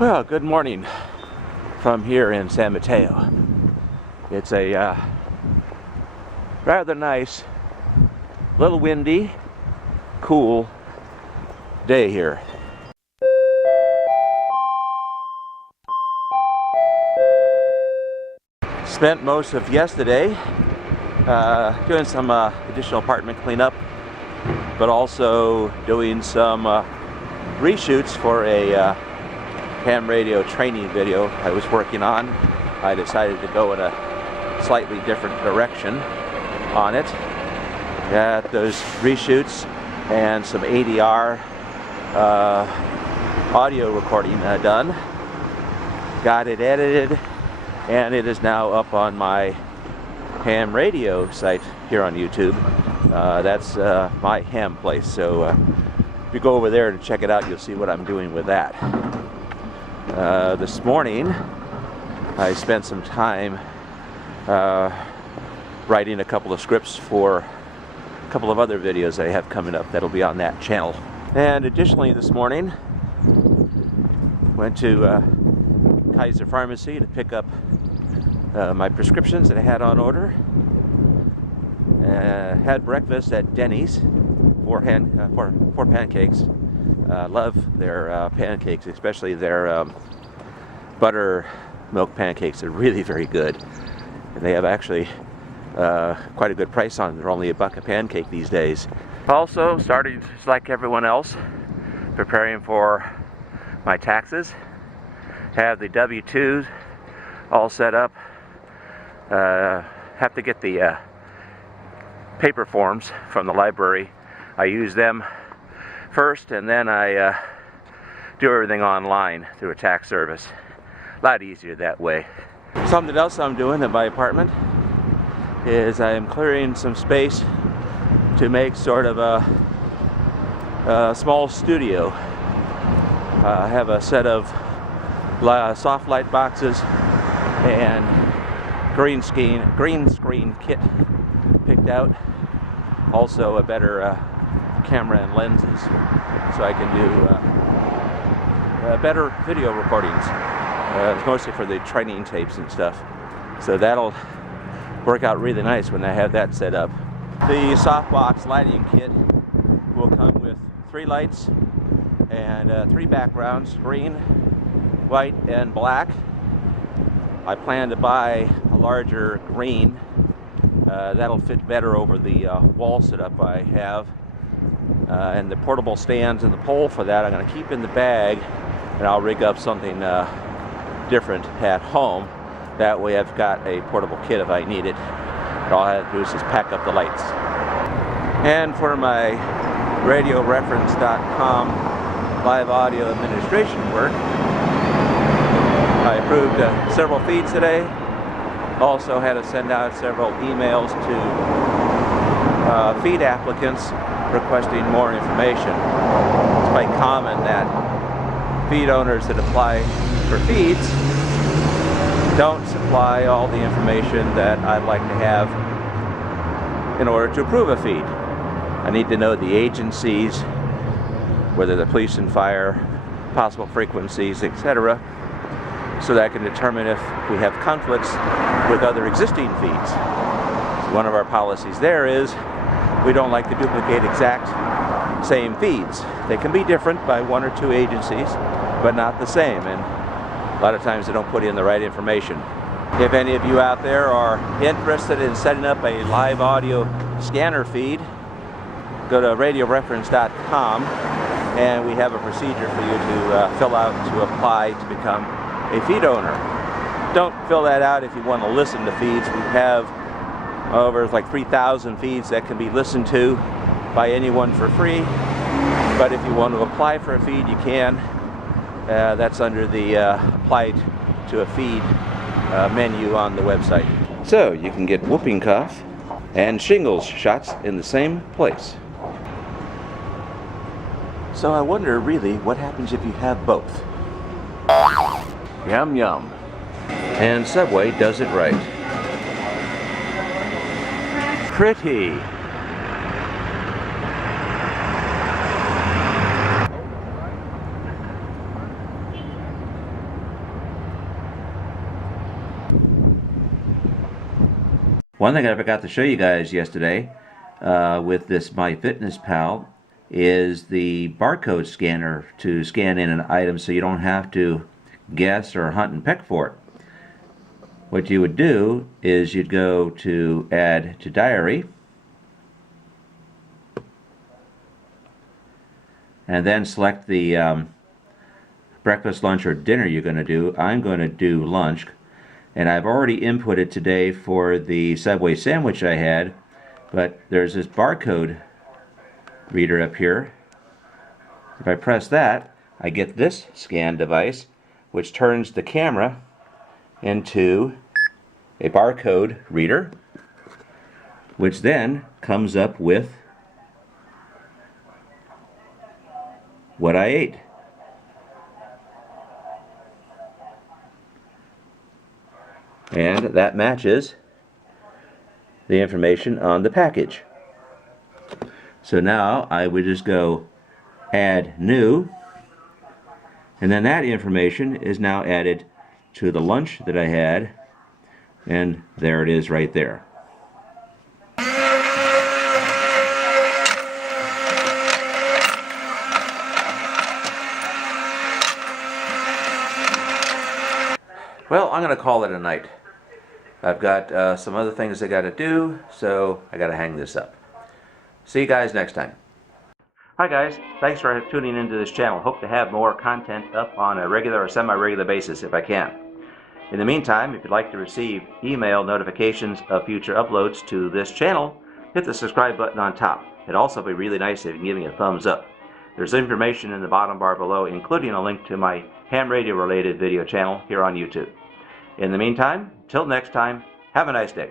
Well, good morning from here in San Mateo. It's a rather nice, little windy, cool day here. Spent most of yesterday doing some additional apartment cleanup, but also doing some reshoots for a ham radio training video I was working on. I decided to go in a slightly different direction on it. Got those reshoots and some ADR audio recording done. Got it edited, and it is now up on my ham radio site here on YouTube. That's my ham place, so if you go over there to check it out, you'll see what I'm doing with that. This morning I spent some time writing a couple of scripts for a couple of other videos I have coming up that'll be on that channel. And additionally, this morning went to Kaiser Pharmacy to pick up my prescriptions that I had on order. Had breakfast at Denny's for pancakes. Love their pancakes, especially their buttermilk pancakes. They're really very good, and they have actually quite a good price on them. They're only $1 a pancake these days. Also, started just like everyone else, preparing for my taxes. Have the W-2s all set up. Have to get the paper forms from the library. I use them first, and then I do everything online through a tax service. A lot easier that way. Something else I'm doing at my apartment is I am clearing some space to make sort of a small studio. I have a set of soft light boxes and green screen kit picked out. Also a better camera and lenses, so I can do better video recordings. It's mostly for the training tapes and stuff, so that'll work out really nice when I have that set up. The softbox lighting kit will come with 3 lights and 3 backgrounds: green, white, and black. I plan to buy a larger green. That'll fit better over the wall setup I have. And the portable stands and the pole for that I'm going to keep in the bag, and I'll rig up something different at home. That way I've got a portable kit if I need it. And all I have to do is just pack up the lights. And for my RadioReference.com live audio administration work, I approved several feeds today. Also had to send out several emails to feed applicants requesting more information. It's quite common that feed owners that apply for feeds don't supply all the information that I'd like to have in order to approve a feed. I need to know the agencies, whether the police and fire, possible frequencies, etc., so that I can determine if we have conflicts with other existing feeds. So one of our policies there is we don't like to duplicate exact same feeds. They can be different by 1 or 2 agencies, but not the same, and a lot of times they don't put in the right information. If any of you out there are interested in setting up a live audio scanner feed, go to RadioReference.com, and we have a procedure for you to fill out to apply to become a feed owner. Don't fill that out if you want to listen to feeds. We have over like 3,000 feeds that can be listened to by anyone for free. But if you want to apply for a feed, you can. That's under the apply to a feed menu on the website. So you can get whooping cough and shingles shots in the same place. So I wonder really what happens if you have both. Yum yum. And Subway does it right. Pretty. One thing I forgot to show you guys yesterday with this MyFitnessPal is the barcode scanner to scan in an item so you don't have to guess or hunt and peck for it. What you would do is you'd go to Add to Diary, and then select the breakfast, lunch, or dinner you're going to do. I'm going to do lunch, and I've already inputted today for the Subway sandwich I had, but there's this barcode reader up here. If I press that, I get this scan device, which turns the camera into a barcode reader, which then comes up with what I ate. And that matches the information on the package. So now I would just go Add New, and then that information is now added to the lunch that I had, and there it is right there. Well, I'm going to call it a night. I've got some other things I got to do, so I got to hang this up. See you guys next time. Hi guys, thanks for tuning into this channel. Hope to have more content up on a regular or semi-regular basis if I can. In the meantime, if you'd like to receive email notifications of future uploads to this channel, hit the subscribe button on top. It'd also be really nice if you can give me a thumbs up. There's information in the bottom bar below, including a link to my ham radio related video channel here on YouTube. In the meantime, till next time, have a nice day.